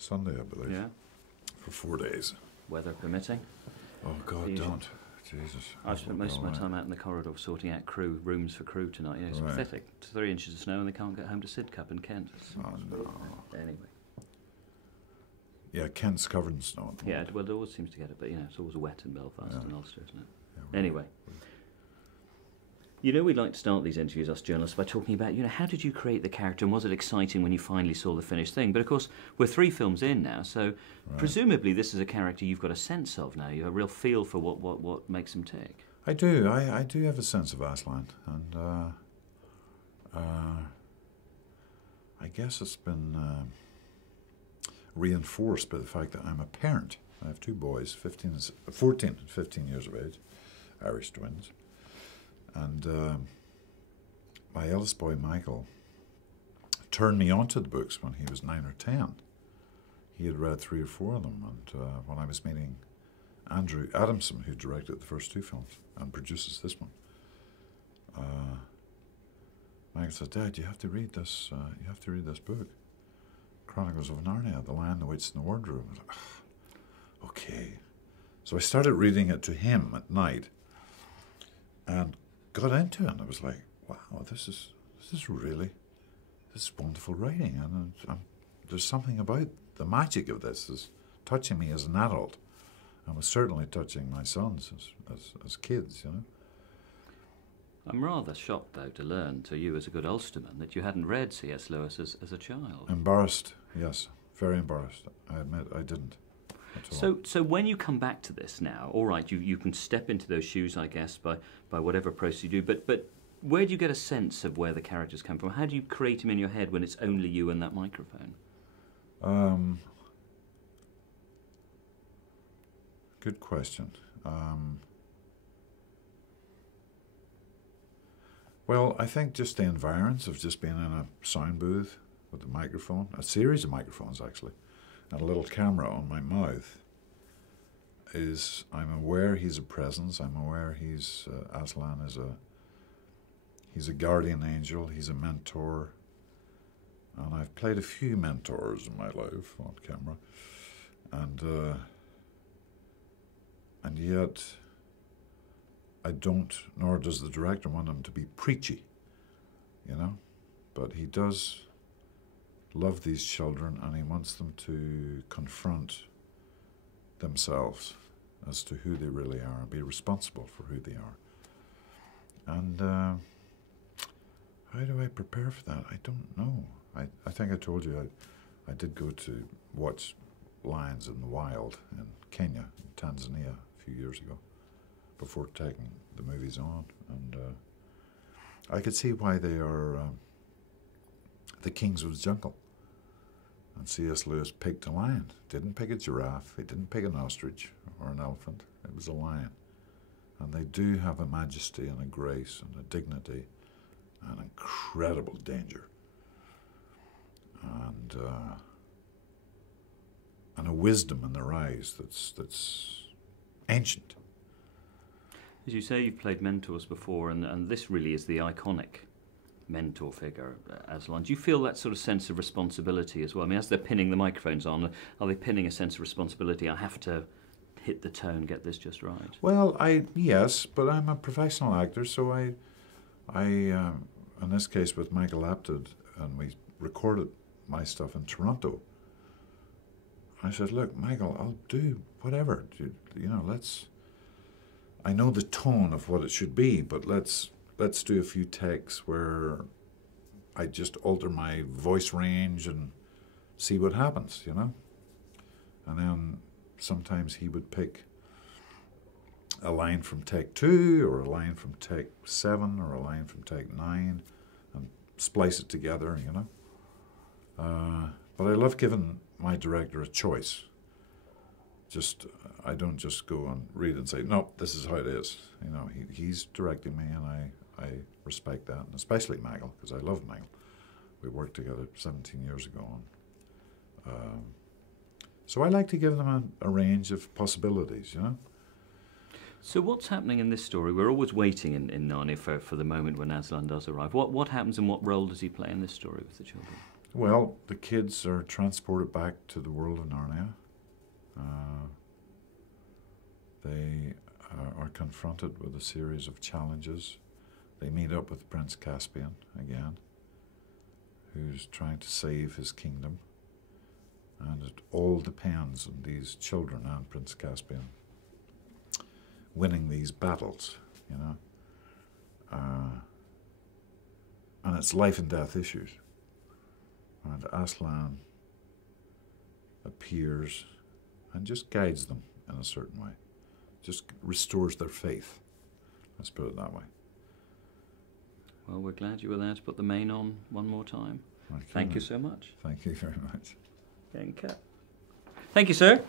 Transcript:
Sunday, I believe. Yeah. For 4 days. Weather permitting. Oh, God, don't. Jesus. I've spent most of my time out in the corridor sorting out rooms for crew tonight. You know, it's pathetic. It's 3 inches of snow and they can't get home to Sidcup in Kent. Oh, no. Anyway. Yeah, Kent's covered in snow. Yeah, well, it always seems to get it, but, you know, it's always wet in Belfast and Ulster, isn't it? Yeah, anyway. You know, we'd like to start these interviews, us journalists, by talking about, you know, how did you create the character and was it exciting when you finally saw the finished thing? But of course, we're 3 films in now, so presumably this is a character you've got a sense of now. You have a real feel for what makes him tick. I do. I do have a sense of Aslan, and I guess it's been reinforced by the fact that I'm a parent. I have 2 boys, 14 and 15 years of age, Irish twins. And my eldest boy, Michael, turned me onto the books when he was 9 or 10. He had read 3 or 4 of them, and when I was meeting Andrew Adamson, who directed the first 2 films and produces this one, Michael said, "Dad, you have to read this. You have to read this book, Chronicles of Narnia: The Lion, the Witch, and the Wardrobe." I was like, oh, okay. So I started reading it to him at night, and got into it. And I was like, "Wow, this is wonderful writing." And there's something about the magic of this is touching me as an adult, and was certainly touching my sons as kids, you know. I'm rather shocked, though, to learn, to you as a good Ulsterman, that you hadn't read C.S. Lewis as a child. Embarrassed, yes, very embarrassed. I admit I didn't at all. So when you come back to this now, all right, you can step into those shoes, I guess, by whatever process you do, but where do you get a sense of where the characters come from? How do you create them in your head when it's only you and that microphone? Good question. Well, I think just the environs of just being in a sound booth with a microphone, a series of microphones actually, and a little camera on my mouth, is I'm aware he's a presence. I'm aware Aslan he's a guardian angel. He's a mentor, and I've played a few mentors in my life on camera, and yet I don't, nor does the director want him to be preachy, you know, but he does love these children and he wants them to confront themselves as to who they really are and be responsible for who they are. And how do I prepare for that? I don't know. I think I told you I did go to watch lions in the wild in Kenya, in Tanzania a few years ago, before taking the movies on, and I could see why they are the kings of the jungle. And C.S. Lewis picked a lion. Didn't pick a giraffe. He didn't pick an ostrich or an elephant. It was a lion. And they do have a majesty and a grace and a dignity and incredible danger. And a wisdom in their eyes that's ancient. As you say, you've played mentors before, and this really is the iconic mentor figure, Aslan. Do you feel that sort of sense of responsibility as well? I mean, as they're pinning the microphones on, are they pinning a sense of responsibility? I have to hit the tone, get this just right. Well, yes, but I'm a professional actor, so I in this case with Michael APTED, and we recorded my stuff in Toronto. I said, "Look, Michael, I'll do whatever. You know, I know the tone of what it should be, but let's do a few takes where I just alter my voice range and see what happens, you know." And then sometimes he would pick a line from take 2 or a line from take 7 or a line from take 9 and splice it together, you know. But I love giving my director a choice. I don't just go and read and say, "No, this is how it is." You know, he's directing me, and I respect that, and especially Michael, because I love Michael. We worked together 17 years ago, and so I like to give them a range of possibilities, you know. So what's happening in this story? We're always waiting in Narnia for the moment when Aslan does arrive. What happens and what role does he play in this story with the children? Well, the kids are transported back to the world of Narnia. They are confronted with a series of challenges. They meet up with Prince Caspian again, who's trying to save his kingdom. And it all depends on these children and Prince Caspian winning these battles, you know. And it's life and death issues. And Aslan appears and just guides them in a certain way. Just restores their faith. Let's put it that way. Well, we're glad you were there to put the main on one more time. Thank you so much. Thank you very much. Thank you, sir.